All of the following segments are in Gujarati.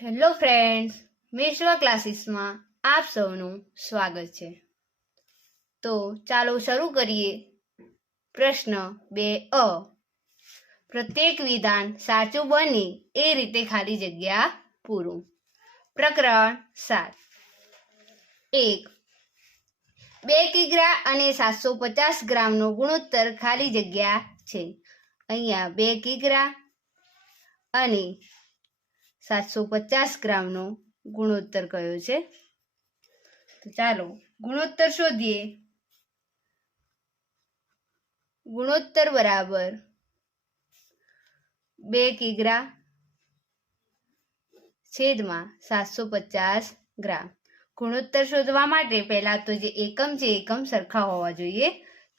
હેલો ફ્રેન્ડ્સ, વિશ્વ ક્લાસીસમાં આપ સૌનું સ્વાગત છે. તો ચાલો શરૂ કરીએ. પ્રશ્ન 2 પ્રત્યેક વિધાન સાચું બને એ રીતે ખાલી જગ્યા પૂરું. પ્રકરણ 7. 1. 2 કિગ્રા અને 750 ગ્રામનો ગુણોત્તર ખાલી જગ્યા છે. અહીંયા 2 કિગ્રા અને 750 ગ્રામનો ગુણોત્તર કયો છે. તો ચાલો ગુણોત્તર શોધીએ. ગુણોત્તર બરાબર 2 કિગ્રા છેદમાં 750 ગ્રામ. ગુણોત્તર શોધવા માટે પહેલા તો જે એકમ છે એકમ સરખા હોવા જોઈએ.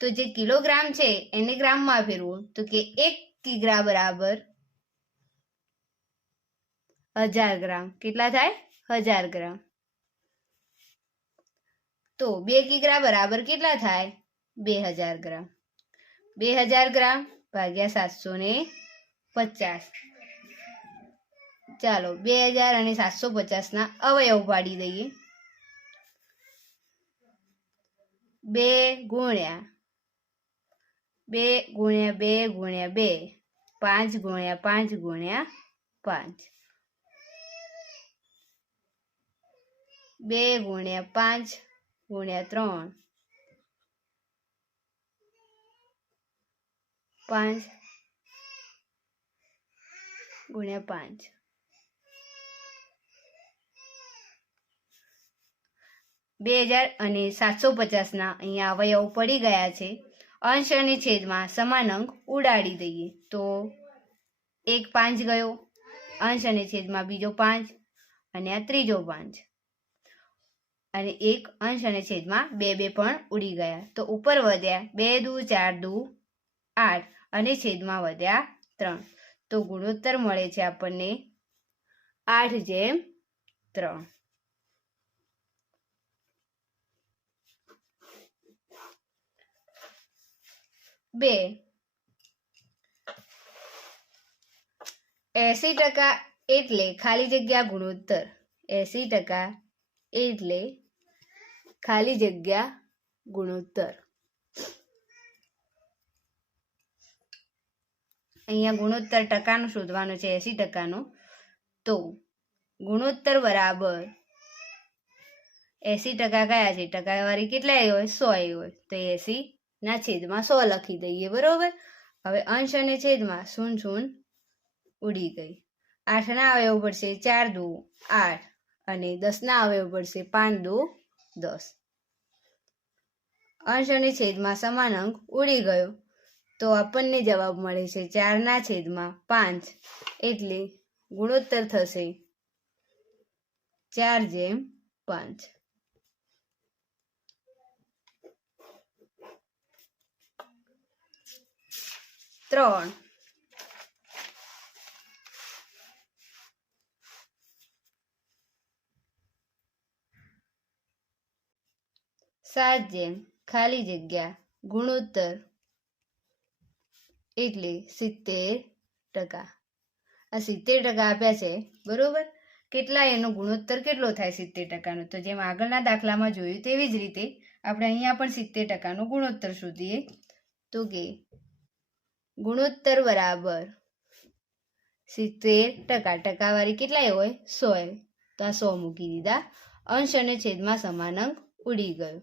તો જે કિલોગ્રામ છે એને ગ્રામમાં ફેરવો. તો કે 1 કિગ્રા બરાબર 1000 ગ્રામ. કેટલા થાય? 1000 ગ્રામ. તો 2 કિગ્રા બરાબર કેટલા થાય? 2000 ગ્રામ. 2000 ગ્રામ ભાગ્યા 750. ચાલો 2000 અને 750 ના અવયવ પાડી દઈએ. 2 ગુણ્યા 2 ગુણ્યા 2 ગુણ્યા 2, 5 ગુણ્યા 5 ગુણ્યા 5, 2 ગુણ્યા 5 ગુણ્યા 3, 5 ગુણ્યા 5. બે 2000 અને 750 ના અહીંયા અવયવ પડી ગયા છે. અંશ અને છેદમાં સમાન અંક ઉડાડી દઈએ. તો 1 5 ગયો, અંશ અને છેદમાં બીજો 5 અને આ ત્રીજો 5, અને 1 અંશ અને છેદમાં 2 પણ ઉડી ગયા. તો ઉપર વધ્યા 2 દુ 4 દુ 8 અને છેદમાં વધ્યા 3. તો ગુણોત્તર મળે છે આપણને 8:3. 2 80% એટલે ખાલી જગ્યા ગુણોત્તર. 80% એટલે ખાલી જગ્યા ગુણોત્તર. અહીંયા ગુણોત્તર ટકાનો શોધવાનો છે, 80%નો. તો ગુણોત્તર બરાબર 80% કયા છે? ટકાવારી કેટલા હોય? 100 હોય. તો 80 ના છેદમાં 100 લખી દઈએ. બરોબર. હવે અંશ અને છેદમાં 0 ઉડી ગઈ. 8 ના અવયવ પડશે 4 દુ 8 અને 10 ના અવયવ પડશે 5 દુ 10. અંશ અને છેદમાં સમાન અંક ઉડી ગયો. તો આપણને જવાબ મળે છે 4/5. એટલે ગુણોત્તર થશે 4:5. 3 7 ખાલી જગ્યા ગુણોત્તર એટલે 70%. આ 70% આપ્યા છે. બરોબર. કેટલા એનો ગુણોત્તર કેટલો થાય 70%નો? તો જેમ આગળના દાખલામાં જોયું તેવી જ રીતે આપણે અહીંયા પણ 70%નો ગુણોત્તર શોધીએ. તો કે ગુણોત્તર બરાબર 70%. ટકાવારી કેટલા હોય? 100. તો આ 100 મૂકી દીધા. અંશ અને છેદમાં સમાન અંક ઉડી ગયો.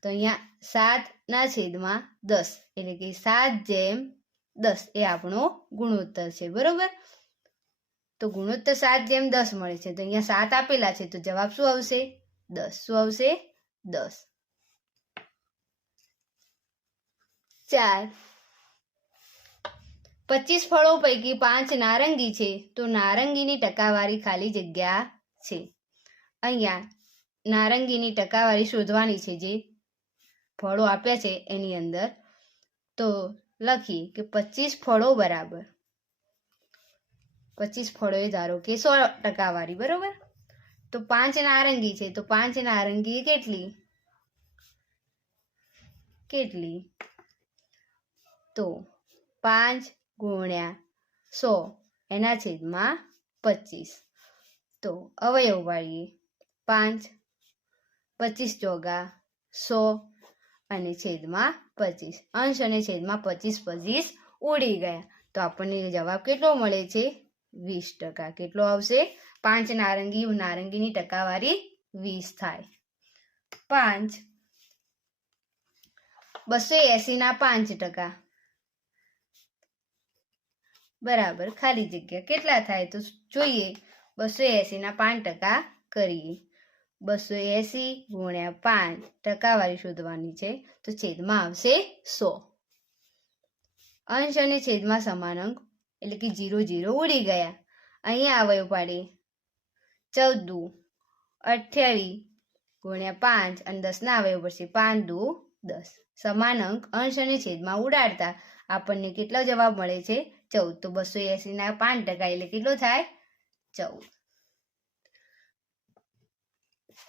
તો અહીંયા 7/10 એટલે કે 7:10 એ આપણો ગુણોત્તર છે. બરોબર. તો ગુણોત્તર 7:10 મળે છે. તો અહીંયા 7 આપેલા છે. તો જવાબ શું આવશે? 10. શું આવશે? 10. 4 25 ફળો પૈકી 5 નારંગી છે. તો નારંગીની ટકાવારી ખાલી જગ્યા છે. અહીંયા નારંગીની ટકાવારી શોધવાની છે. જે ફળો આપ્યા છે એની અંદર. તો લખીએ કે 25 ફળો બરાબર 25 ફળો એ ધારો કે 100 ટકાવારી. બરોબર. તો 5 નારંગી છે. તો 5 નારંગી કેટલી? તો 5 ગુણ્યા 100 એના છેદમાં 25. તો અવયવ પાડીએ 5, 25 ચોગા 100 અને છેદમાં 25. અંશ અને છેદમાં 25 ઉડી ગયા. તો આપણને જવાબ કેટલો મળે છે? 20%. કેટલો આવશે? 5 નારંગીની ટકાવારી 20 થાય. 5 280 ના 5% બરાબર ખાલી જગ્યા કેટલા થાય? તો જોઈએ 280 ના 5% કરીએ. 280 ગુણ્યા 5 ટકાવારી શોધવાની છે. તો છેદમાં આવશે 100. અંશ અને છેદમાં સમાન અંક એટલે કે 0 0 ઉડી ગયા. અહીંયા અવયવ પાડીએ 14 દુ 28 ગુણ્યા 5 અને 10 ના અવયવ પડશે 5 દુ 10. સમાન અંક અંશ અને છેદમાં ઉડાડતા આપણને કેટલો જવાબ મળે છે? 14. તો 280 ના 5% એટલે કેટલો થાય? 14.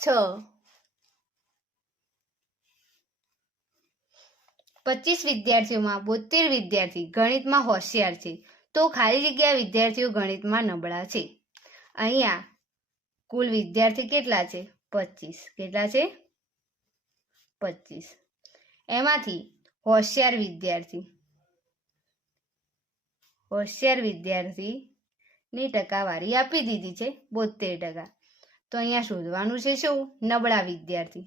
6 25 વિદ્યાર્થીઓમાં 72 વિદ્યાર્થી ગણિતમાં હોશિયાર છે, તો ખાલી જગ્યા વિદ્યાર્થીઓ ગણિતમાં નબળા છે. અહીંયા કુલ વિદ્યાર્થી કેટલા છે? 25. કેટલા છે? 25. એમાંથી હોશિયાર વિદ્યાર્થીની ટકાવારી આપી દીધી છે 72%. તો અહીંયા શોધવાનું છે શું? નબળા વિદ્યાર્થી.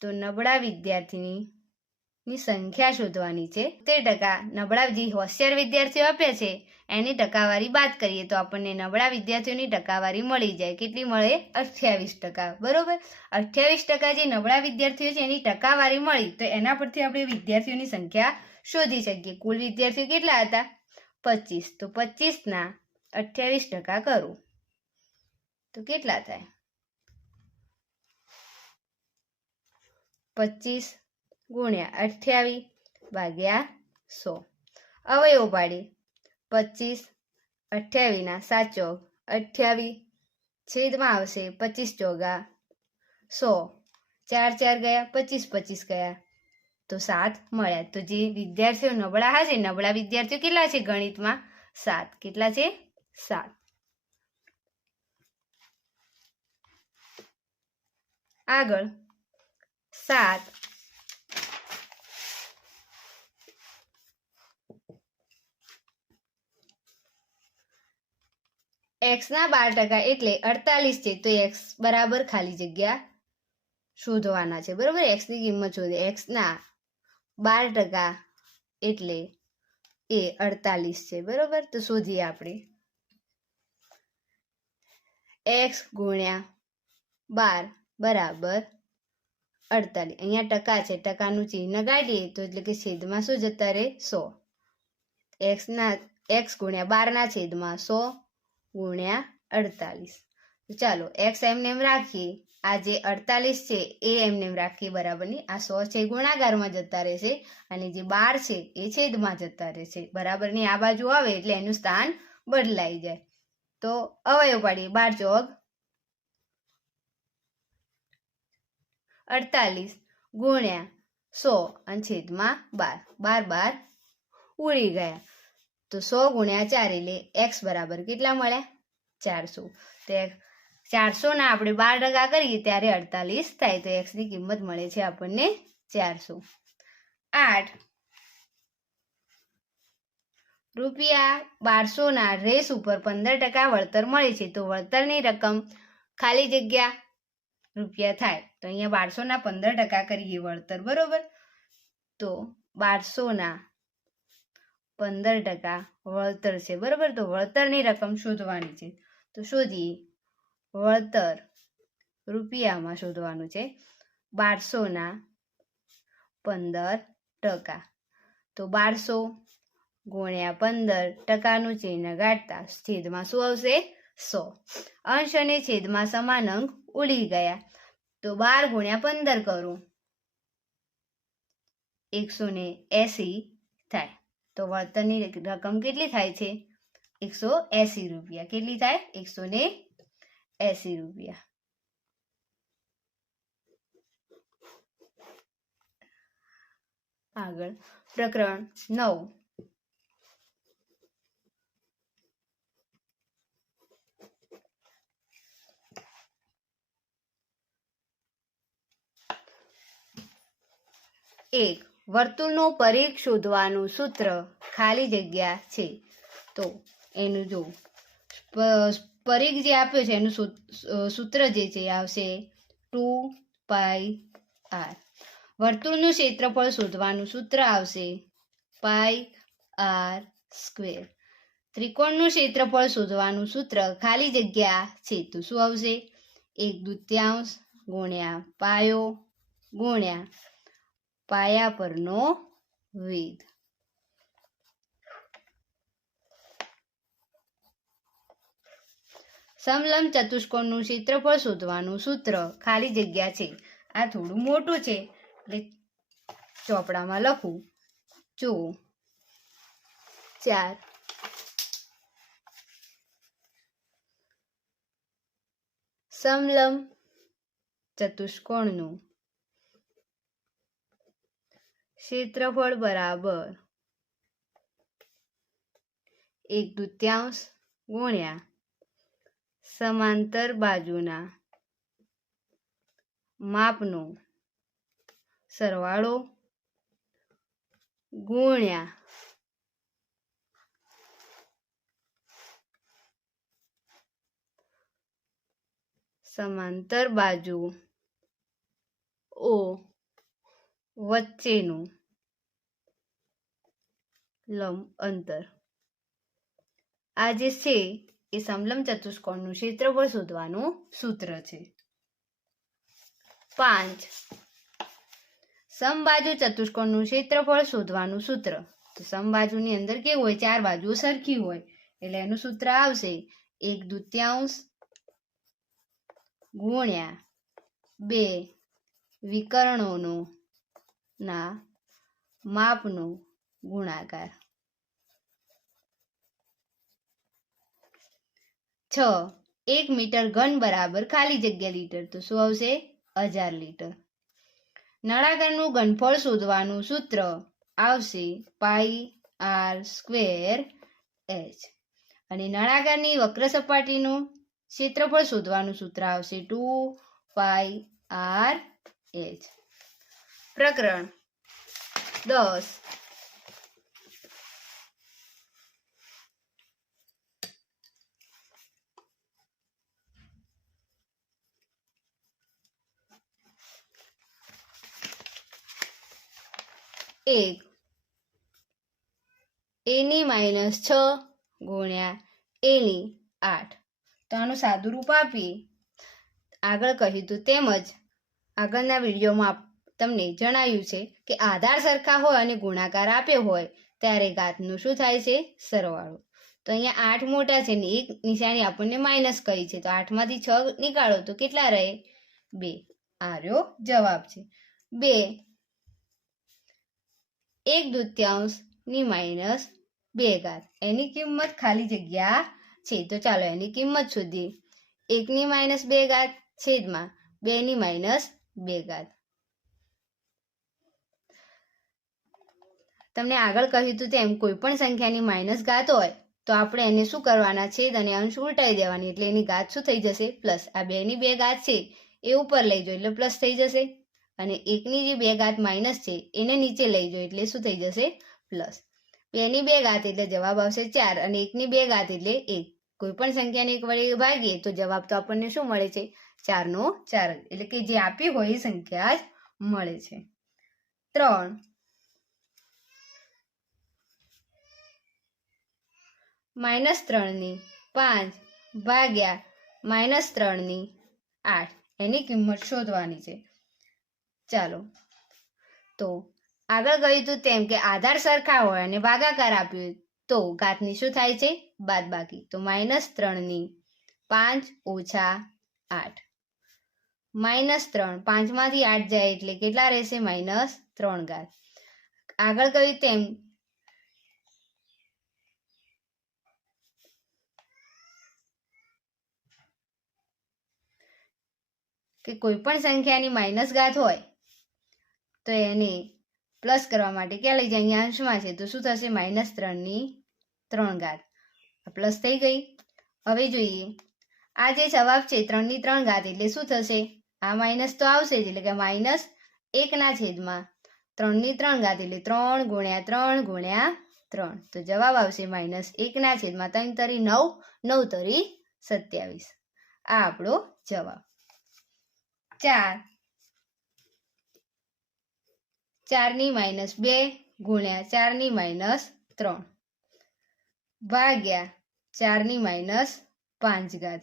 તો નબળા વિદ્યાર્થીની સંખ્યા શોધવાની છે. 73% નબળા જે હોશિયાર વિદ્યાર્થીઓ આપ્યા છે એની ટકાવારી બાદ કરીએ તો આપણને નબળા વિદ્યાર્થીઓની ટકાવારી મળી જાય. કેટલી મળે? 28%. બરોબર. 28% જે નબળા વિદ્યાર્થીઓ છે એની ટકાવારી મળી તો એના પરથી આપણે વિદ્યાર્થીઓની સંખ્યા શોધી શકીએ. કુલ વિદ્યાર્થીઓ કેટલા હતા? 25. તો 25 ના 28% કરો તો કેટલા થાય? 25 ગુણ્યા 28 ભાગ્યા 100. અવયવ પાડીએ 25, 28 ના 7 ચોક 28, છેદમાં આવશે 25 ચોગા 100. 4 4 ગયા 25 25 ગયા તો 7 મળ્યા. તો જે વિદ્યાર્થીઓ નબળા હશે, નબળા વિદ્યાર્થીઓ કેટલા છે ગણિતમાં? 7. કેટલા છે? 7. આગળ 7 x ના 12% એટલે 48 છે. તો x બરાબર ખાલી જગ્યા શોધવાના છે. બરોબર. x ની કિંમત શોધે. x ના 12% એટલે એ 48 છે. બરોબર. તો શોધીએ આપણે. x ગુણ્યા 12 બરાબર 48. અહીંયા ટકા છે, ટકાનું ચિહ્ન કાઢીએ તો એટલે કે છેદમાં શું જતા રહે? 100. x ગુણ્યા 12 ના છેદમાં 100 ગુણ્યા 48. તો ચાલો x એમને એમ રાખીએ. આ જે 48 છે એ એમને એમ રાખીએ બરાબરની. આ 100 છે ગુણાકારમાં જતા રહેશે અને જે 12 છે એ છેદમાં જતા રહેશે. બરાબરની આ બાજુ આવે એટલે એનું સ્થાન બદલાઈ જાય. તો અવયવ પાડીએ 12 ચોક 48 ગુણ્યા 100 અને છેદમાં 12. 12 ઉડી ગયા. તો 100 ગુણ્યા 4 એટલે x બરાબર કેટલા મળ્યા? 400. તો 400 ના આપણે 12% કરીએ ત્યારે 48 થાય. તો x ની કિંમત મળે છે આપણને 400. 8 રૂપિયા 1200 ના રેસ ઉપર 15% વળતર મળે છે. તો વળતરની રકમ ખાલી જગ્યા રૂપિયા થાય. તો અહીંયા 1200 ના 15% કરીએ વળતર. બરોબર. તો 1200 ના 15% વળતર છે. બરોબર. તો વળતરની રકમ શોધવાની છે. તો શોધીએ. વળતર રૂપિયામાં શોધવાનું છે. 1200 ના 15%. તો 1200 ગુણ્યા 15%નું ચિહ્ન ગાઢતા છેદમાં શું આવશે? 100. અંશ અને છેદમાં સમાન અંક ઉડી ગયા. તો 12 ગુણ્યા 15 કરો 180 થાય. તો વળતરની રકમ કેટલી થાય છે? 180 રૂપિયા. કેટલી થાય? 180 રૂપિયા. આગળ પ્રકરણ 9. એક વર્તુળનો પરિઘ શોધવાનું સૂત્ર ખાલી જગ્યા છે. તો એનું જો પરિઘ જે આપ્યો છે એનું સૂત્ર જે છે આવશે 2πr. વર્તુળનું ક્ષેત્રફળ શોધવાનું સૂત્ર આવશે πr². ત્રિકોણનું ક્ષેત્રફળ શોધવાનું સૂત્ર ખાલી જગ્યા છે તો શું આવશે 1/2 ગુણ્યા પાયો ગુણ્યા પાયા પરનો વેધ. સમલંબ ચતુષ્કોણનું ક્ષેત્રફળ શોધવાનું સૂત્ર ખાલી જગ્યા છે. આ થોડું મોટું છે એટલે ચોપડામાં લખું. જો 4 સમલંબ ચતુષ્કોણનું ક્ષેત્રફળ બરાબર 1/2 ગુણ્યા સમાંતર બાજુના માપનો સરવાળો ગુણ્યા સમાંતર બાજુ ઓ વચ્ચેનું લંબ અંતર. આ જે છે એ સમલંબ ચતુષ્કોણનું ક્ષેત્રફળ શોધવાનું સૂત્ર છે. 5 સમબાજુ ચતુષ્કોણનું ક્ષેત્રફળ શોધવાનું સૂત્ર. તો સમબાજુની અંદર કેવું હોય 4 બાજુઓ સરખી હોય એટલે એનું સૂત્ર આવશે 1/2 ગુણ્યા 2 વિકર્ણોનો ના માપનો ગુણાકાર. 6 1 મીટર ઘન બરાબર ખાલી જગ્યા લીટર. તો શું આવશે 1000 લીટર. નળાકારનું ઘનફળ શોધવાનું સૂત્ર આવશે πr²h. અને નળાકારની વક્ર સપાટીનું ક્ષેત્રફળ શોધવાનું સૂત્ર આવશે 2πrh. પ્રકરણ 10 1 a⁻6 ગુણ્યા a⁸. તો આનું સાદું રૂપ આપીએ. આગળ કહ્યું હતું તેમજ આગળના વિડીયોમાં તમને જણાવ્યું છે કે આધાર સરખા હોય અને ગુણાકાર આપ્યો હોય ત્યારે ઘાતનું શું થાય છે સરવાળો. તો અહીંયા 8 મોટા છે ને એક નિશાની આપણને માઇનસ કરી છે તો 8 માંથી 6 નીકાળો તો કેટલા રહે 2. આ રહ્યો જવાબ છે 2 1/2 - 2 એની કિંમત ખાલી જગ્યા છે. તો ચાલો એની કિંમત શોધીએ. 1 - 2 છેદમાં 2 - 2. તમને આગળ કહ્યું હતું તેમ કોઈ પણ સંખ્યાની માઇનસ ઘાત હોય તો આપણે એને શું કરવાના છેદ અને અંશ ઉલટાઈ દેવાની એટલે એની ઘાત શું થઈ જશે પ્લસ. આ 2 છે એ ઉપર લઈ જાઓ એટલે પ્લસ થઈ જશે અને 1 જે 2 માઇનસ છે એને નીચે લઈ જાઓ એટલે શું થઈ જશે પ્લસ. 2 એટલે જવાબ આવશે 4 અને 1 એટલે 1. કોઈ પણ સંખ્યાને 1 વડે ભાગીએ તો જવાબ તો આપણને શું મળે છે 4/4 એટલે કે જે આપી હોય એ સંખ્યા જ મળે છે. 3 -3/5 ભાગ્યા -3/8 એની કિંમત શોધવાની છે. ચાલો તો આગળ કહ્યું હતું તેમ કે આધાર સરખા હોય અને ભાગાકાર આપ્યો તો ઘાતની શું થાય છે બાદબાકી. તો -3/5 - 8 -3 5 માંથી 8 જાય એટલે કેટલા રહેશે -3. આગળ કહ્યું તેમ કે કોઈ પણ સંખ્યાની માઇનસ ઘાત હોય તો એને પ્લસ કરવા માટે ક્યાં લઈ જાય અહીંયા અંશમાં છે તો શું થશે -3/3. પ્લસ થઈ ગઈ. હવે જોઈએ આ જે જવાબ છે 3/3 એટલે શું થશે આ માઇનસ તો આવશે જ એટલે કે -1/3 3 ની 3 ઘાત એટલે 3 ગુણ્યા 3 ગુણ્યા 3. તો જવાબ આવશે -1/3 તરી 9, 9 તરી 27. આ આપણો જવાબ. 4 ની -2 ગુણ્યા 4 ની -3 ભાગ્યા 4 ની -5 ઘાત.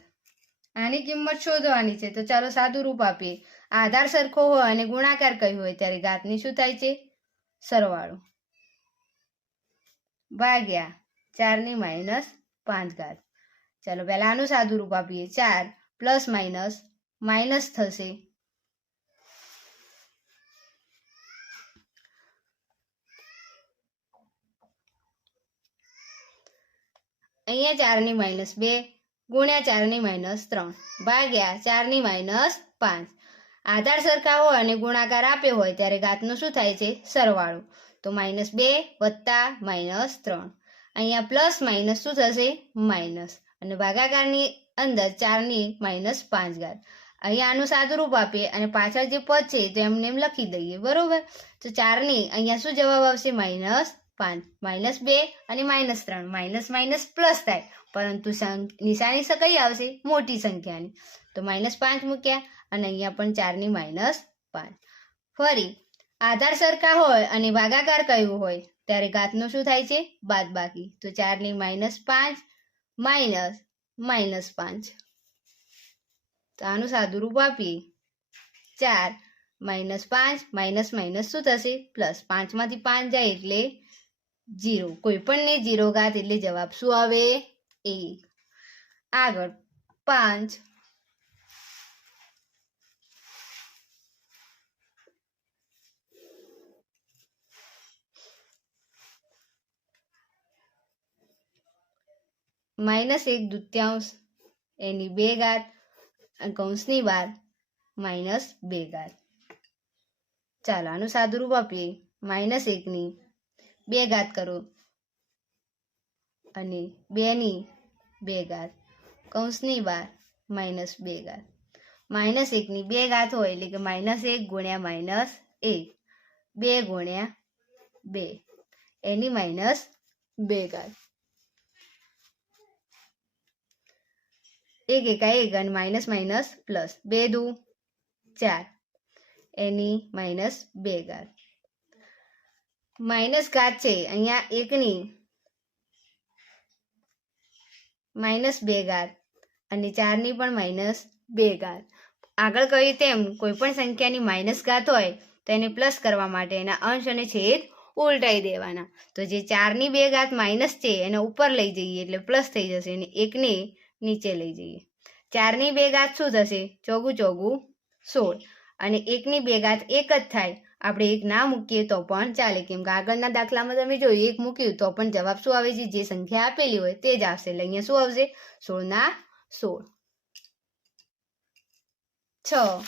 આની કિંમત શોધવાની છે. તો ચાલો સાદું રૂપ આપીએ. આધાર સરખો હોય અને ગુણાકાર કહ્યું હોય ત્યારે ઘાતની શું થાય છે? સરવાળો ભાગ્યા 4 ની -5 ઘાત. ચાલો પહેલા આનું સાદું રૂપ આપીએ. 4 પ્લસ માઇનસ થશે. અહીંયા 4 ની -2 ગુણ્યા 4 ની -3 ભાગ્યા 4 ની -5. આધાર સરખા હોય અને ગુણાકાર આપ્યો હોય ત્યારે ઘાતનું શું થાય છે? સરવાળો. તો -2 વત્તા -3. અહીંયા પ્લસ માઇનસ શું થશે? માઇનસ. અને ભાગાકારની અંદર 4 ની -5 ઘાત. અહીંયા આનું સાદું રૂપ આપીએ અને પાછળ જે પદ છે તો એમને એમ લખી દઈએ. બરોબર? તો 4 ની અહીંયા શું જવાબ આવશે? -5. -2 અને -3. માઇનસ પ્લસ થાય, પરંતુ નિશાની કઈ આવશે? મોટી સંખ્યાની. તો -5 મૂક્યા અને અહીંયા પણ 4 ની -5. ફરી આધાર સરખા હોય અને ભાગાકાર કહ્યું હોય ત્યારે ઘાતનું શું થાય છે? બાદબાકી. તો 4 ની -5 -5. તો આનું સાદું રૂપ આપીએ. 4 -5 શું થશે? પ્લસ. 5 માંથી 5 જાય એટલે 0. કોઈ પણ ને 0 ઘાત એટલે જવાબ શું આવે? 1. આગળ 5 -1/2 એની 2 ઘાત કૌંસની બહાર -2 ઘાત. ચાલો આનું સાદું રૂપ આપીએ. -1 ની 2 ઘાત કરો અને 2 ની 2 ઘાત કૌંસની બહાર -2 ઘાત. -1 ની 2 ઘાત હોય એટલે કે -1 ગુણ્યા -1 2 ગુણ્યા 2 એની -2 ઘાત. 1 એકા 1 અને માઇનસ પ્લસ 2 દુ 4 એની -2 ઘાત. માઇનસ ઘાત છે અહીંયા 1 ની -2 ઘાત અને 4 ની પણ -2 ઘાત. આગળ કહ્યું તેમ કોઈ પણ સંખ્યાની માઇનસ ઘાત હોય તો એને પ્લસ કરવા માટે એના અંશ અને છેદ ઉલટાઈ દેવાના. તો જે 4 ની 2 ઘાત માઇનસ છે એને ઉપર લઈ જઈએ એટલે પ્લસ થઈ જશે અને 1 ને નીચે લઈ જઈએ. 4 ની 2 ઘાત શું થશે? 4 × 4 = 16 અને 1 ની 2 ઘાત 1 જ થાય. આપણે 1 ના મૂકીએ તો પણ ચાલે, કેમ કે આગળના દાખલામાં તમે જોયું 1 મૂક્યું તો પણ જવાબ શું આવે છે? જે સંખ્યા આપેલી હોય તે જ આવશે. એટલે અહીંયા શું આવશે? 16 ના 16. 6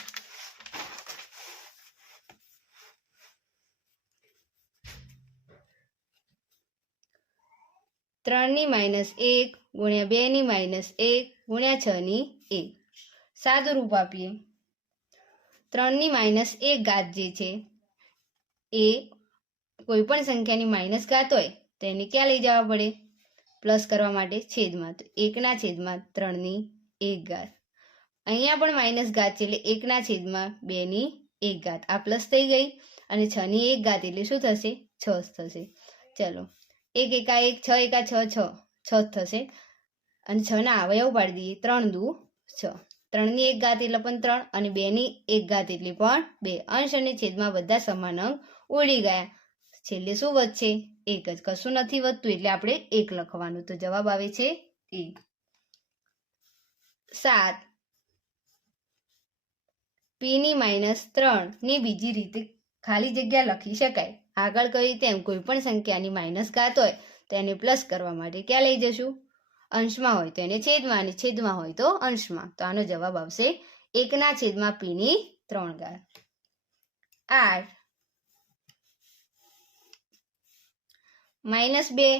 3 ની -1 ગુણ્યા 2 ની -1 ગુણ્યા 6 ની 1. સાદું રૂપ આપીએ. 3 ની -1 ઘાત જે છે એ કોઈ પણ સંખ્યાની માઇનસ ઘાત હોય તો એને ક્યાં લઈ જવા પડે? પ્લસ કરવા માટે છેદમાં. તો 1/3 ની 1 ઘાત. અહીંયા પણ માઇનસ ઘાત છે એટલે 1/2 ની 1 ઘાત. આ પ્લસ થઈ ગઈ અને 6 ની 1 ઘાત એટલે શું થશે? 6 થશે. ચલો 1 એકા 1 6 એકા 6 6 થશે અને 6 ના અવયવ પાડી દઈએ. 3 દુ 6. 3 ની 1 ઘાત એટલે પણ 3 અને 2 ની 1 ઘાત એટલે પણ 2. અંશ અને છેદમાં બધા સમાન અંક ઉડી ગયા. છેલ્લે શું વધશે? 1 જ. કશું નથી વધતું એટલે આપણે 1 લખવાનું. તો જવાબ આવે છે 1. 7 p ની -3 ની બીજી રીતે ખાલી જગ્યા લખી શકાય. આગળ કહ્યું તેમ કોઈ પણ સંખ્યાની માઇનસ ઘાત હોય તો એને પ્લસ કરવા માટે ક્યાં લઈ જશું? અંશમાં હોય તો એને છેદમાં અને છેદમાં હોય તો અંશમાં. તો આનો જવાબ આવશે 1/p ની 3 ઘાત. 8 -2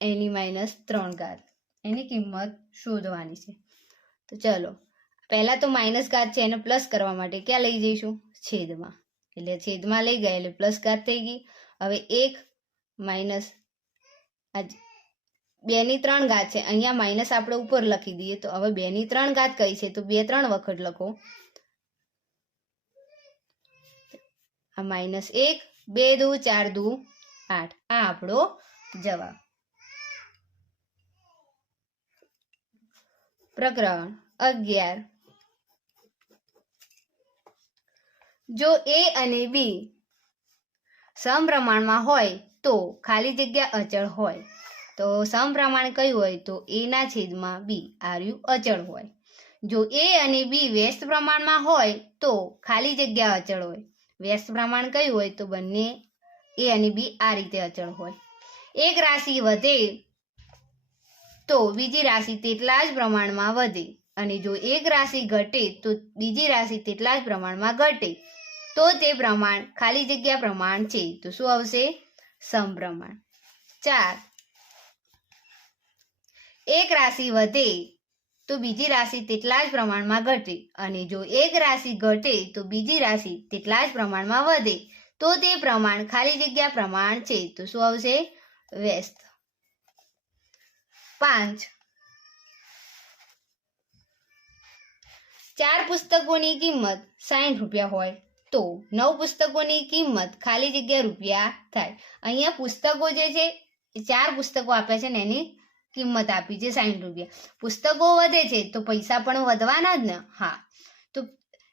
એની -3 ઘાત. એની કિંમત શોધવાની છે. તો ચલો પહેલા તો માઇનસ ઘાત છે એને પ્લસ કરવા માટે ક્યાં લઈ જઈશું? છેદમાં. એટલે છેદમાં લઈ ગયા એટલે પ્લસ ઘાત થઈ ગઈ. હવે 1 માઇનસ 2 ની 3 ઘાત છે, અહીંયા માઇનસ આપણે ઉપર લખી દઈએ. તો હવે 2 ની 3 ઘાત કઈ છે? તો 2 3 વખત લખો. આ -1, 2 દુ 4 દુ 8. આ આપણો જવાબ. પ્રકરણ 11. જો A અને B સમપ્રમાણમાં હોય તો ખાલી જગ્યા અચળ હોય. તો સમપ્રમાણ કયું હોય? તો A ના છેદમાં B આર્યું અચળ હોય. જો A અને B વ્યસ્ત પ્રમાણમાં હોય તો ખાલી જગ્યા અચળ હોય. વ્યસ્ત પ્રમાણ કયું હોય? તો બંને A અને B આ રીતે અચળ હોય. એક રાશિ વધે તો બીજી રાશિ તેટલા જ પ્રમાણમાં વધે, અને જો એક રાશિ ઘટે તો બીજી રાશિ તેટલા જ પ્રમાણમાં ઘટે, તો તે પ્રમાણ ખાલી જગ્યા પ્રમાણ છે. તો શું આવશે? સમપ્રમાણ. 4. એક રાશિ વધે તો બીજી રાશિ તેટલા જ પ્રમાણમાં ઘટે, અને જો એક રાશિ ઘટે તો બીજી રાશિ તેટલા જ પ્રમાણમાં વધે, તો તે પ્રમાણ ખાલી જગ્યા પ્રમાણ છે. તો શું આવશે? વ્યસ્ત. 5. 4 પુસ્તકોની કિંમત 60 રૂપિયા હોય તો 9 પુસ્તકોની કિંમત ખાલી જગ્યા રૂપિયા થાય. અહીંયા પુસ્તકો જે છે, 4 પુસ્તકો આપ્યા છે ને એની કિંમત આપી છે 60 રૂપિયા. પુસ્તકો વધે છે તો પૈસા પણ વધવાના જ ને. હા, તો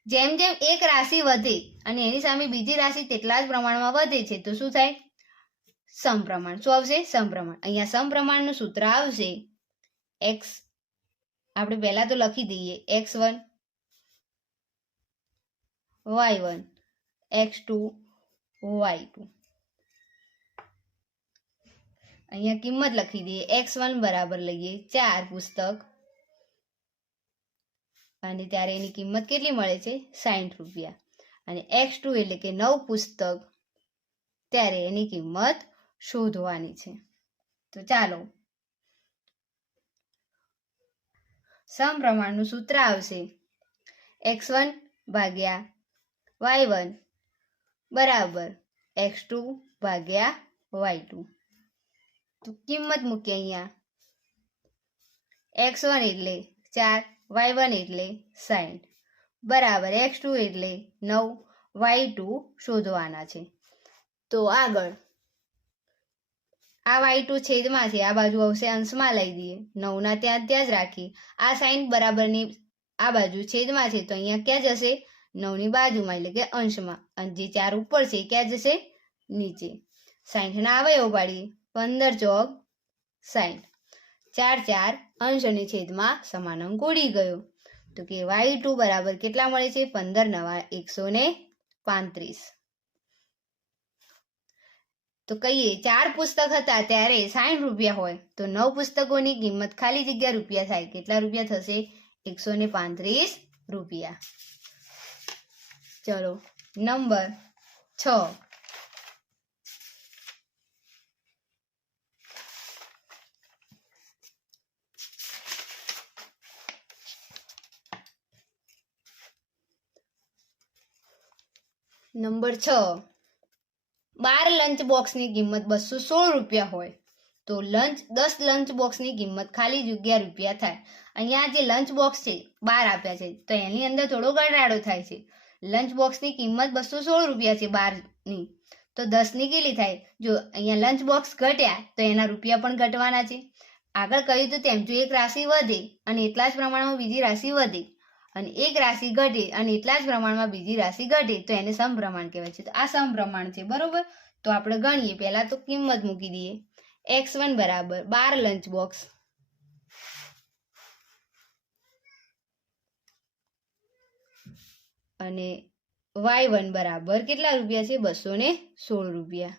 જેમ જેમ એક રાશિ વધે અને એની સામે બીજી રાશિ તેટલા જ પ્રમાણમાં વધે છે તો શું થાય? સમપ્રમાણ. શું આવશે? સમપ્રમાણ. અહીંયા સમપ્રમાણનું સૂત્ર આવશે x, આપણે પહેલા તો લખી દઈએ x1 y1 x2 y2. અહીંયા કિંમત લખી દઈએ. x1 બરાબર લઈએ 4 પુસ્તક, અને ત્યારે એની કિંમત કેટલી મળે છે? 60 રૂપિયા. અને x2 એટલે કે 9 પુસ્તક, ત્યારે એની કિંમત શોધવાની છે. તો ચાલો, સમપ્રમાણનું સૂત્ર આવશે x1 ભાગ્યા y1 બરાબર x2 ભાગ્યા y2. તો કિંમત મૂકીએ. અહીંયા x1 એટલે 4, y1 એટલે 60 બરાબર x2 એટલે 9, y2 શોધવાના છે. તો આગળ આ y2 છેદમાં છે, આ બાજુ આવશે અંશમાં લઈ દઈએ. 9 ના ત્યાં જ રાખીએ. આ સાઈન બરાબરની આ બાજુ છેદમાં છે તો અહીંયા ક્યાં જશે? 9 ની બાજુમાં, એટલે કે અંશમાં. અને જે 4 ઉપર છે ક્યાં જશે? નીચે. 60 ના અવયવ પાડીએ. 15 ચોક 60. 4 4 અંશ અને છેદમાં સમાન અંક ઉડી ગયો. તો કે y2 બરાબર કેટલા મળે છે? 15 નવા 135. તો કહીએ 4 પુસ્તક હતા ત્યારે 60 રૂપિયા હોય તો 9 પુસ્તકોની કિંમત ખાલી જગ્યા રૂપિયા થાય. કેટલા રૂપિયા થશે? 135 રૂપિયા. ચલો, નંબર 6. નંબર 6. 12 લંચ બોક્સની કિંમત 216 રૂપિયા હોય તો 10 લંચ બોક્સની કિંમત ખાલી જગ્યા રૂપિયા થાય. અહીંયા જે લંચ બોક્સ છે 12 આપ્યા છે તો એની અંદર થોડો ઘટાડો થાય છે. લંચ બોક્સની કિંમત 216 રૂપિયા છે 12ની, તો 10ની કેટલી થાય? જો અહીંયા લંચ બોક્સ ઘટ્યા તો એના રૂપિયા પણ ઘટવાના છે. આગળ કહ્યું તો તેમ, જો એક રાશિ વધે અને એટલા જ પ્રમાણમાં બીજી રાશિ વધે, અને એક રાશિ ઘટે અને એટલા જ પ્રમાણમાં બીજી રાશિ ઘટે તો એને સમપ્રમાણ કહેવાય છે. તો આ સમપ્રમાણ છે, બરોબર. તો આપણે ગણીએ. પહેલા તો કિંમત મૂકી દઈએ. x1 બરાબર 12 લંચ બોક્સ અને y1 બરાબર કેટલા રૂપિયા છે? 216 રૂપિયા.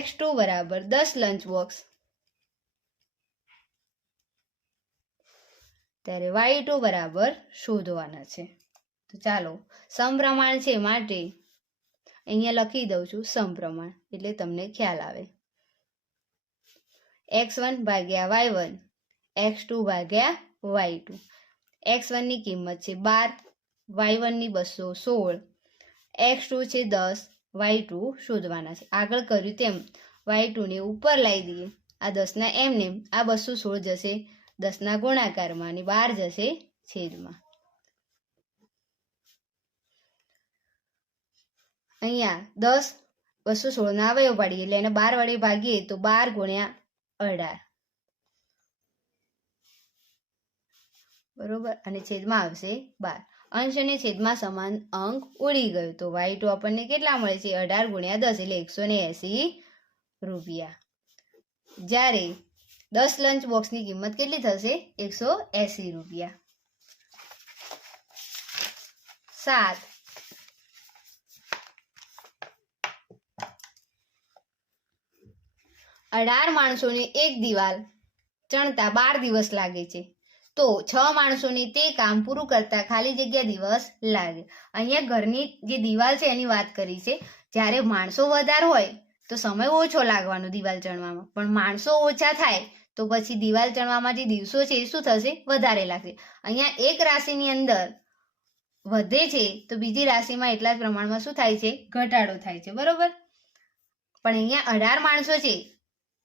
x2 બરાબર 10 લંચ બોક્સ, ત્યારે y2 બરાબર શોધવાના છે. તો ચાલો, સમપ્રમાણ છે માટે અહીંયા લખી દઉં છું સમપ્રમાણ, એટલે તમને ખ્યાલ આવે. x1 ભાગ્યા y1 x2 ભાગ્યા y2. x1 ની કિંમત છે 12 y1 ની 216, x2 છે 10, y2 શોધવાના છે. આગળ કર્યું તેમ y2 ને ઉપર લાવી દઈએ. આ 10 ના એમને આ 216 જશે 10 ના ગુણાકારમાં અને 12 જશે છેદમાં. અહીંયા 10 216 ના અવયવ પાડીએ એટલે એને 12 વડે ભાગીએ તો 12 ગુણ્યા 18, બરોબર, અને છેદમાં આવશે 12. અંશ અને છેદમાં સમાન અંક ઉડી ગયો તો y2 આપણને કેટલા મળે છે? 18 ગુણ્યા 10 એટલે 180 રૂપિયા. જ્યારે 10 લંચ બોક્સની કિંમત કેટલી થશે? 180 રૂપિયા. 7 18 માણસોને એક દિવાલ ચણતા 12 દિવસ લાગે છે તો 6 માણસોને તે કામ પૂરું કરતા ખાલી જગ્યા દિવસ લાગે. અહીંયા ઘરની જે દિવાલ છે એની વાત કરી છે. જ્યારે માણસો વધારે હોય તો સમય ઓછો લાગવાનો દિવાલ ચણવામાં, પણ માણસો ઓછા થાય તો પછી દિવાલ ચણવામાં જે દિવસો છે એ શું થશે? વધારે લાગશે. અહીંયા એક રાશિની અંદર વધે છે તો બીજી રાશિમાં એટલા જ પ્રમાણમાં શું થાય છે? ઘટાડો થાય છે, બરોબર. પણ અહીંયા 18 માણસો છે,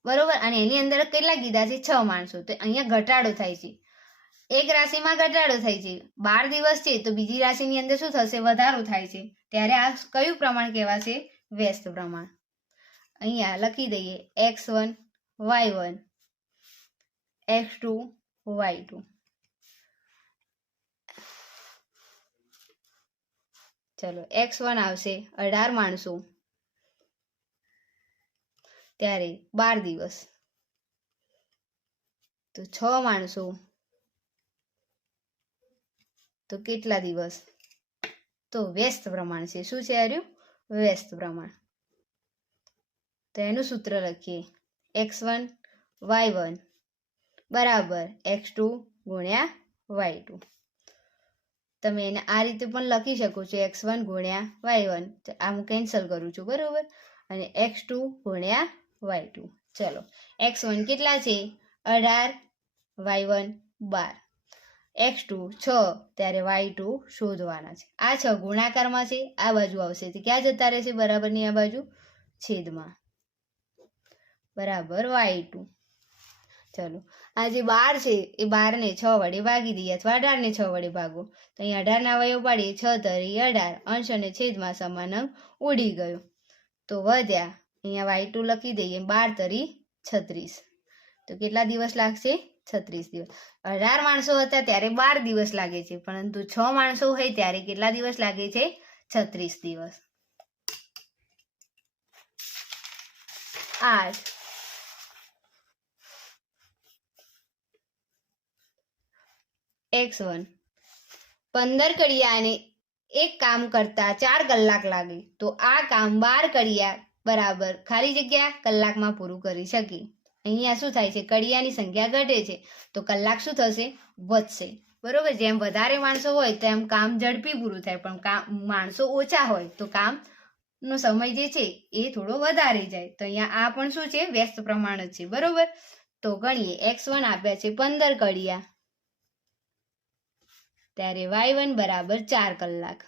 બરોબર, અને એની અંદર કેટલા કીધા છે? 6 માણસો, તો અહીંયા ઘટાડો થાય છે. એક રાશિમાં ઘટાડો થાય છે, 12 દિવસ છે તો બીજી રાશિની અંદર શું થશે? વધારો થાય છે. ત્યારે આ કયું પ્રમાણ કહેવાશે? વ્યસ્ત પ્રમાણ. અહીંયા લખી દઈએ x1 y1 x2 y2. ચલો x1 આવશે 18 માણસો ત્યારે 12 દિવસ, તો 6 માણસો તો કેટલા દિવસ? તો વ્યસ્ત પ્રમાણ છે. શું છે આર્યું? વ્યસ્ત પ્રમાણ. તો એનું સૂત્ર લખીએ x1 y1 બરાબર x2 ગુણ્યા y2. તમે એને આ રીતે પણ લખી શકો છો x1 ગુણ્યા y1, આ હું કેન્સલ કરું છું, બરોબર, અને x2 ગુણ્યા y2. ચલો x1 કેટલા છે? 18, y1 12, x2 6, ત્યારે y2 શોધવાના છે. આ 6 ગુણાકારમાં છે, આ બાજુ આવશે તો ક્યાં જતા રહેશે? બરાબરની આ બાજુ છેદમાં, બરાબર y2. ચલો આ જે 12 છે એ 12 ને 6 વડે ભાગી દઈએ અથવા 18 ને 6 વડે ભાગો તો અહીં 18 ના અવયવ પાડીએ 6 તરી 18, અંશ અને છેદમાં સમાન અંક ઉડી ગયો તો વધ્યા. અહીંયા y2 લખી દઈએ 12 તરી 36, તો કેટલા દિવસ લાગશે? 36 દિવસ. 18 માણસો હતા ત્યારે 12 દિવસ લાગે છે, પરંતુ 6 માણસો હોય ત્યારે કેટલા દિવસ લાગે છે? 36 દિવસ. 8 x1 15 કડિયાને એક કામ કરતા 4 કલાક લાગે તો આ કામ 12 કડિયા બરાબર ખાલી જગ્યા કલાકમાં પૂરું કરી શકે. અહીંયા શું થાય છે? કડિયાની સંખ્યા ઘટે છે તો કલાક શું થશે? વધશે, બરોબર. જેમ વધારે માણસો હોય તેમ કામ ઝડપી પૂરું થાય, પણ માણસો ઓછા હોય તો કામનો સમય જે છે એ થોડો વધારે જાય. તો અહીંયા આ પણ શું છે? વ્યસ્ત પ્રમાણ જ છે, બરોબર. તો ગણીએ x1 આપ્યા છે 15 કડિયા ત્યારે y1 બરાબર 4 કલાક,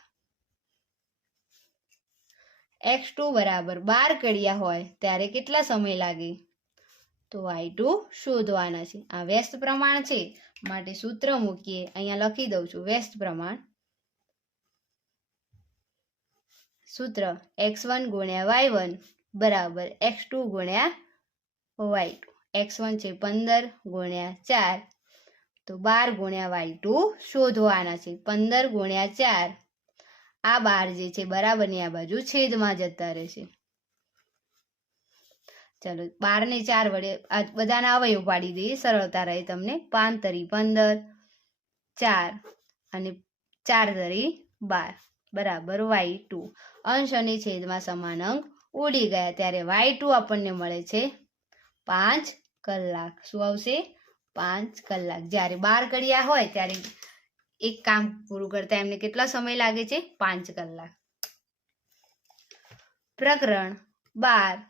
x2 બરાબર 12 કડિયા હોય ત્યારે કેટલા સમય લાગે? તો y2 શોધવાના છે. આ વ્યસ્ત પ્રમાણ છે માટે સૂત્ર મૂકીએ. અહીંયા લખી દઉં છું વ્યસ્ત પ્રમાણ. સૂત્ર x1 ગુણ્યા y1 બરાબર x2 ગુણ્યા y2. x1 છે 15 ગુણ્યા 4 તો 12 ગુણ્યા y2 શોધવાના છે. 15 ગુણ્યા 4, આ 12 જે છે બરાબરની આ બાજુ છેદમાં જતા રહેશે. ચલો 12 ને 4 વડે આ બધાના અવયવ પાડી દઈએ, સરળતા રહે તમને. 5 તરી 15, 4 અને 4 તરી 12 બરાબર y2. અંશ અને છેદમાં સમાન અંક ઉડી ગયા ત્યારે y2 આપણને મળે છે 5 કલાક. શું આવશે? 5 કલાક. જ્યારે 12 કડિયા હોય ત્યારે એક કામ પૂરું કરતા એમને કેટલા સમય લાગે છે? 5 કલાક. પ્રકરણ 12.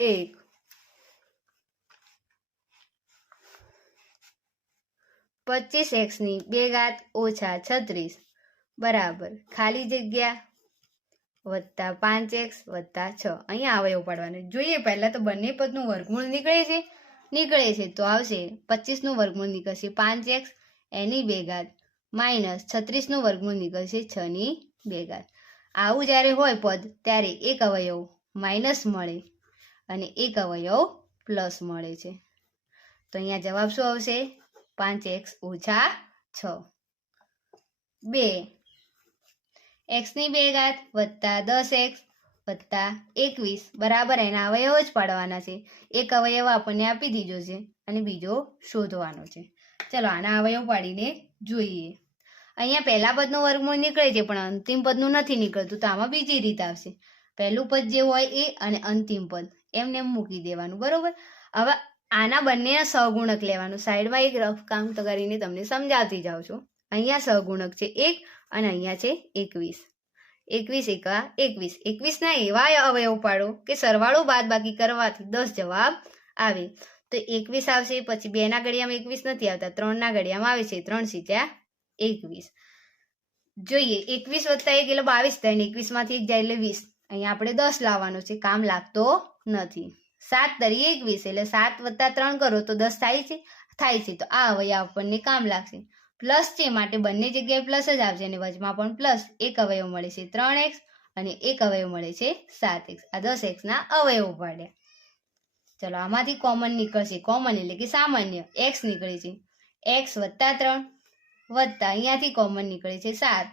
1 25x ની 2 ઘાત ઓછા 36 બરાબર ખાલી જગ્યા વત્તા 5x વત્તા 6. અહીંયા અવયવ પાડવાનો. જોઈએ પહેલા તો બંને પદનું વર્ગમૂળ નીકળે છે તો આવશે 25 નું વર્ગમૂળ નીકળશે 5x એની 2 ઘાત માઇનસ 36 નું વર્ગમૂળ નીકળશે 6 ની 2 ઘાત. આવું જ્યારે હોય પદ ત્યારે એક અવયવ માઇનસ મળે અને એક અવયવ પ્લસ મળે છે. તો અહીંયા જવાબ શું આવશે? 5x ઓછા 6. 2 x ની 2 ઘાત વત્તા 10x વત્તા 21 બરાબર એના અવયવ જ પાડવાના છે. એક અવયવ આપણને આપી દીધો છે અને બીજો શોધવાનો છે. ચલો આના અવયવ પાડીને જોઈએ. અહીંયા પહેલા પદનું વર્ગમૂળ નીકળે છે પણ અંતિમ પદનું નથી નીકળતું તો આમાં બીજી રીત આવશે. પહેલું પદ જે હોય એ અને અંતિમ પદ એમને મૂકી દેવાનું. બરોબર. હવે આના બંનેના સહગુણક લેવાનું. સાઈડમાં એક રફ કામ કરીને તમને સમજાવતી જાઉં છું. અહીંયા સહગુણક છે 1 અને અહીંયા છે 21. 21 એકા 21. 21 ના એવા અવયવ પાડો કે સરવાળો બાદબાકી કરવાથી 10 જવાબ આવે. તો 21 આવશે, પછી 2 ના ઘડિયામાં 21 નથી આવતા, 3 ના ઘડિયામાં આવે છે 3 × 21. જોઈએ 21 વત્તા 1 એટલે 22 થાય ને 21 માંથી 1 જાય એટલે 20. અહીંયા આપણે 10 લાવવાનો છે, કામ લાગતો નથી. 7 તરી 21 એટલે 7 વત્તા 3 કરો તો 10 થાય છે તો આ અવયવ આપણને કામ લાગશે. પ્લસ છે માટે બંને જગ્યાએ પ્લસ જ આવશે અને વચમાં પણ પ્લસ. એક અવયવ મળે છે 3x અને એક અવયવ મળે છે 7x. આ 10x ના અવયવો પાડ્યા. ચલો આમાંથી કોમન નીકળશે. કોમન એટલે કે સામાન્ય x નીકળે છે. x વત્તા 3 વત્તા અહીંયાથી કોમન નીકળે છે 7.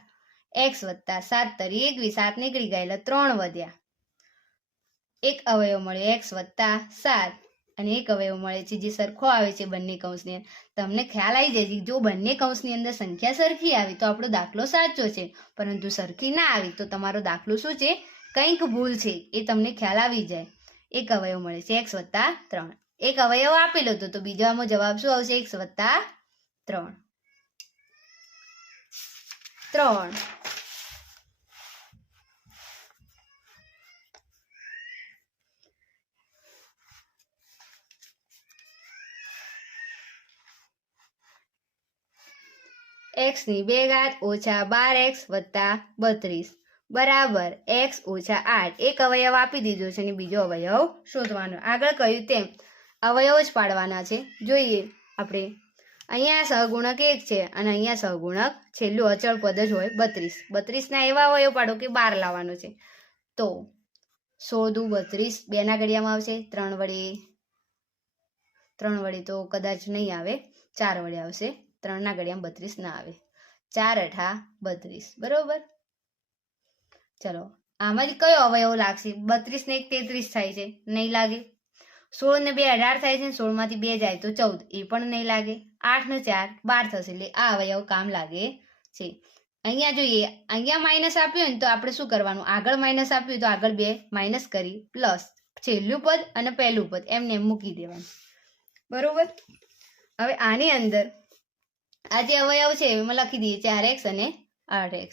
x વત્તા 7 તરી 21. 7 નીકળી ગયા એટલે 3 વધ્યા. એક અવયવ મળે x વત્તા 7 અને એક અવયવ મળે છે જે સરખો આવે છે બંને કૌંસની અંદર. તમને ખ્યાલ આવી જાય જો બંને કૌંસની અંદર સંખ્યા સરખી આવી તો આપણો દાખલો સાચો છે, પરંતુ સરખી ના આવી તો તમારો દાખલો શું છે, કંઈક ભૂલ છે, એ તમને ખ્યાલ આવી જાય. એક અવયવ મળે છે x વત્તા 3. એક અવયવ આપેલો હતો તો બીજામાં જવાબ શું આવશે? x વત્તા 3. 3 x ની 2 ઘાત ઓછા 12x વત્તા 32 બરાબર x ઓછા 8. એક અવયવ આપી દીધો છે અને બીજો અવયવ શોધવાનો. આગળ કહ્યું તેમ અવયવ જ પાડવાના છે. જોઈએ આપણે અહીંયા સહગુણક 1 છે અને અહીંયા સહગુણક છેલ્લું અચળ પદ જ હોય 32. 32 ના એવા અવયવ પાડો કે 12 લાવવાનો છે. તો 16 દુ 32. 2 ના ઘડિયામાં આવશે 3 વડે તો કદાચ નહીં આવે, 4 વડે આવશે. 3 ના ઘડિયામાં 32 ના આવે. 4 × 32 બરોબર. ચલો આમાંથી કયો અવયવ લાગશે? 32 ને 1 33 થાય છે, નહીં લાગે. 16 ને 2 18 થાય છે, 16 માંથી 2 જાય તો 14, એ પણ નહીં લાગે. 8 ને 4 12 થશે એટલે આ અવયવ કામ લાગે છે. અહીંયા જોઈએ અહીંયા માઇનસ આપ્યું હોય ને તો આપણે શું કરવાનું? આગળ માઇનસ આપ્યું તો આગળ 2 માઇનસ કરી પ્લસ છેલ્લું પદ અને પહેલું પદ એમને મૂકી દેવાનું. બરોબર. હવે આની અંદર આ જે અવયવ છે એમાં લખી દઈએ 4x અને 8x.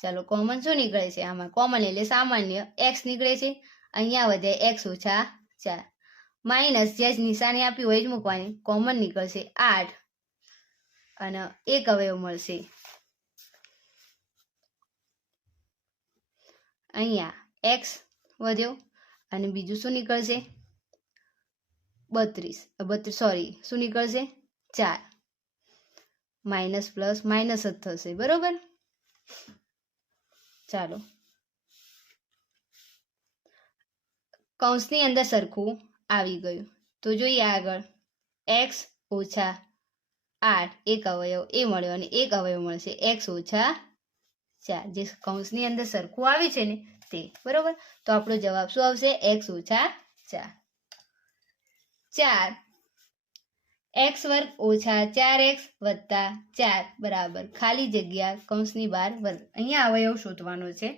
ચાલો કોમન શું નીકળે છે? આમાં કોમન એટલે સામાન્ય x નીકળે છે. અહીંયા વધે x ઓછા 4 માઇનસ જે નિશાની આપી હોય જ મૂકવાની. કોમન નીકળશે 8 અને એક અવયવ મળશે અહીંયા x વધ્યો અને બીજું શું નીકળશે? 32 સોરી શું નીકળશે? 4. માઇનસ પ્લસ માઇનસ જ થશે. બરોબર. ચાલો કૌંસની અંદર સરખું આવી ગયું તો જોઈએ આગળ x ઓછા 8 એક અવયવ એ મળ્યો અને એક અવયવ મળશે x ઓછા 4. જે કૌંસની અંદર સરખું આવ્યું છે ને તે. બરોબર. તો આપણો જવાબ શું આવશે? x ઓછા 4. 4 x વર્ગ ઓછા 4x વત્તા 4 બરાબર ખાલી જગ્યા કૌંસની બહાર વર્ગ. અહીંયા અવયવ શોધવાનો છે.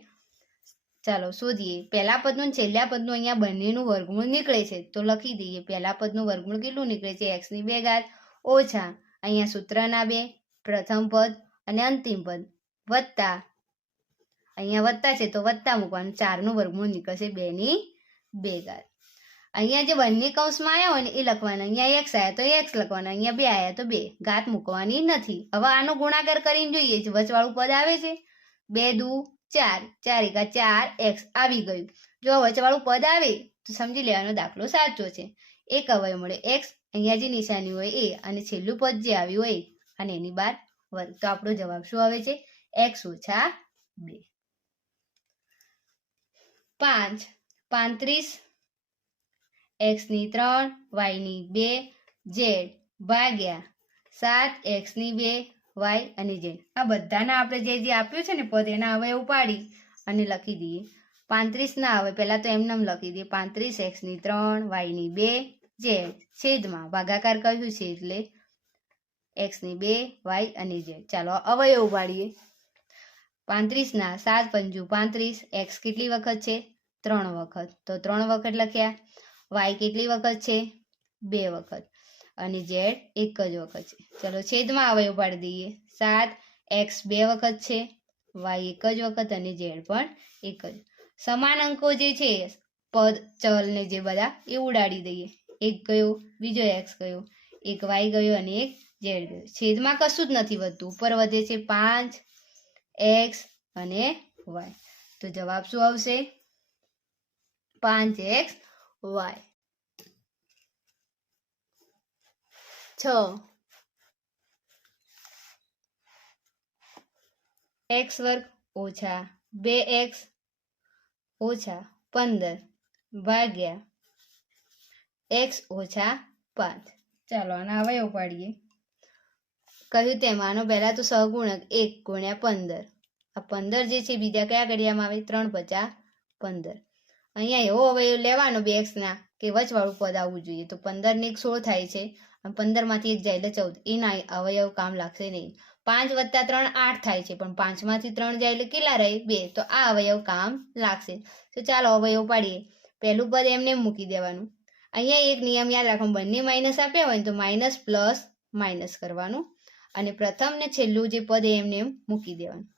ચાલો શોધીએ. પહેલા પદનું અને છેલ્લા પદનું અહીંયા બંનેનું વર્ગમૂળ નીકળે છે તો લખી દઈએ. પહેલા પદનું વર્ગમૂળ કેટલું નીકળે છે? x ની 2 ઘાત ઓછા અહીંયા સૂત્રના 2 પ્રથમ પદ અને અંતિમ પદ વત્તા અહીંયા વત્તા છે તો વત્તા મૂકવાનું. 4 નું વર્ગમૂળ નીકળશે 2 ની 2 ઘાત. અહીંયા જે બંને કૌંસમાં આવ્યા હોય ને એ લખવાના, અહીંયા x આવ્યા તો x લખવાના, અહીંયા 2 આવ્યા તો 2, ઘાત મૂકવાની નથી. હવે આનો ગુણાકાર કરીને જોઈએ છે, વચવાળું પદ આવે છે 2 દુ 4, 4 એકા 4x આવી ગયું. જો વચવાળું પદ આવે તો સમજી લેવાનો દાખલો સાચો છે. એક અવયવ મળે x, અહીંયા જે નિશાની હોય એ, અને છેલ્લું પદ જે આવ્યું હોય અને એની બહાર વર્ગ. તો આપણો જવાબ શું આવે છે? x ઓછા 2. 5 35 x ની 3 y ની 2 z ભાગ્યા 7 x ની 2 y અને z. આ બધાના આપણે જે આપ્યું છે ને પદ એના અવયવ પાડી અને લખી દઈએ. 35 ના આવે પહેલા તો એમને લખી દઈએ, 35 x ની 3 y ની 2 z છેદમાં ભાગાકાર કર્યું છે એટલે x ની 2 y અને z. ચાલો અવયવ પાડીએ. 35 ના 7 પંજુ 35, x કેટલી વખત છે? 3 વખત, તો 3 વખત લખ્યા. y કેટલી વખત છે? 2 વખત, અને z એક જ વખત છે. ચલો છેદમાં અવયવ પાડી દઈએ. 7 x 2 વખત છે, y એક જ વખત અને z પણ એક જ. સમાન અંકો જે છે પદ ચલ ને જે બધા એ ઉડાડી દઈએ. એક ગયો, બીજો x ગયો, એક y ગયો અને એક z ગયો. છેદમાં કશું જ નથી વધતું, ઉપર વધે છે 5x અને y. તો જવાબ શું આવશે? 5x y. 6 x વર્ગ ઓછા 2x ઓછા 15 ભાગ્યા x ઓછા 5. ચાલો આના અવયવ પાડીએ. કહ્યું તેમ આનો પહેલા તો સહગુણક 1 ગુણ્યા 15. આ 15 જે છે બીજા કયા ઘડિયામાં આવે? 3 5 15. અહીંયા એવો અવયવ લેવાનો 2x ના કે વચવાળું પદ આવવું જોઈએ. તો 15 ને 1 16 થાય છે, અને 15 માંથી 1 જાય એટલે 14. એના અવયવ કામ લાગશે નહીં. 5 વત્તા 3 8 થાય છે, પણ 5 માંથી 3 જાય એટલે કેટલા રહે? 2. તો આ અવયવ કામ લાગશે. તો ચાલો અવયવ પાડીએ. પહેલું પદ એમને મૂકી દેવાનું. અહીંયા એક નિયમ યાદ રાખવાનો, બંને માઇનસ આપ્યા હોય ને તો માઇનસ પ્લસ માઇનસ કરવાનું, અને પ્રથમ ને છેલ્લું જે પદ એમને મૂકી દેવાનું.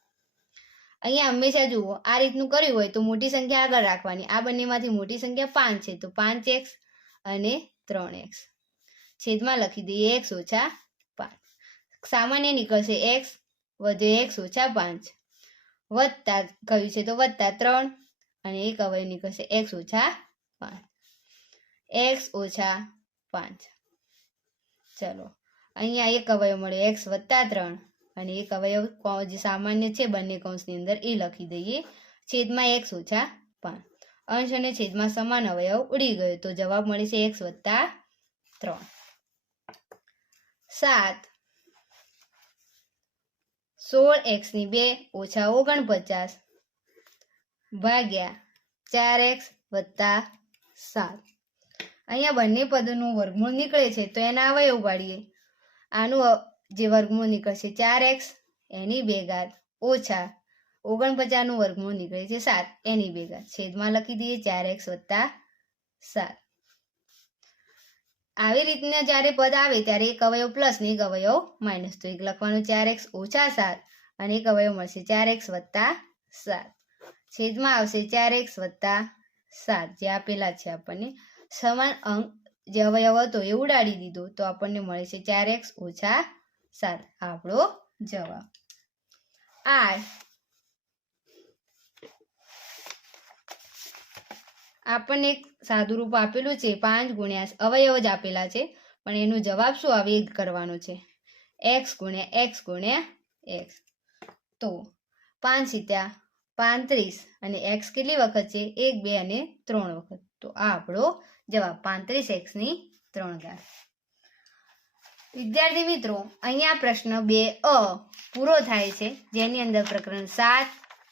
અહીંયા હંમેશા જુઓ આ રીતનું કર્યું હોય તો મોટી સંખ્યા આગળ રાખવાની. આ બંનેમાંથી મોટી સંખ્યા 5 છે, તો 5x અને 3x. છેદમાં લખી દઈએ x ઓછા 5. સામાન્ય નીકળશે x વધે x ઓછા 5, વત્તા કહ્યું છે તો વત્તા 3, અને એક અવયવ નીકળશે x ઓછા 5. x ઓછા 5. ચલો અહીંયા એક અવયવ મળે x વત્તા 3, અને એક અવયવ જે સામાન્ય છે બંને કૌંસની અંદર એ લખી દઈએ. છેદમાં x ઓછા 5. અંશ અને છેદમાં સમાન અવયવ ઉડી ગયો, તો જવાબ મળે છે x વત્તા 3. 7 16x ની 2 ઓછા 49 ભાગ્યા 4x વત્તા 7. અહીંયા બંને પદોનું વર્ગમૂળ નીકળે છે તો એના અવયવ પાડીએ. આનું જે વર્ગમૂળ નીકળશે 4x એની 2 ઘાત ઓછા 49 નું વર્ગમૂળ નીકળે છે 7 એની 2 ઘાત. છેદમાં લખી દઈએ 4x વત્તા 7. આવી રીતના જ્યારે પદ આવે ત્યારે એક અવયવ પ્લસ ને એક અવયવ માઇનસ. તો એક લખવાનું 4x ઓછા 7, અને એક અવયવ મળશે 4x વત્તા 7. છેદમાં આવશે 4x વત્તા 7 જે આપેલા છે આપણને. સમાન અંક જે અવયવ હતો એ ઉડાડી દીધો, તો આપણને મળે છે 4x ઓછા 7. આપણો જવાબ. 8 આપણને એક સાદું રૂપ આપેલું છે, 5 ગુણ્યા અવયવ જ આપેલા છે, પણ એનો જવાબ શું આવે એ કરવાનો છે. x ગુણ્યા x ગુણ્યા x. તો 5 × 35, અને x કેટલી વખત છે? 1 2 અને 3 વખત. તો આ આપણો જવાબ 35x ની 3 ઘાત. વિદ્યાર્થી મિત્રો, અહીંયા પ્રશ્ન 2a પૂરો થાય છે, જેની અંદર પ્રકરણ 7,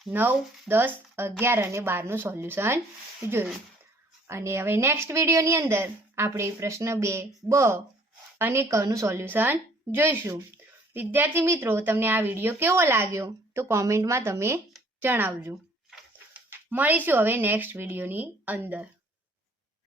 9, 10, 11 અને 12 નું સોલ્યુશન જોયું. અને હવે નેક્સ્ટ વિડીયોની અંદર આપણે પ્રશ્ન 2b અને ક નું સોલ્યુશન જોઈશું. વિદ્યાર્થી મિત્રો, તમને આ વિડીયો કેવો લાગ્યો તો કોમેન્ટમાં તમે જણાવજો. મળીશું હવે નેક્સ્ટ વિડીયોની અંદર.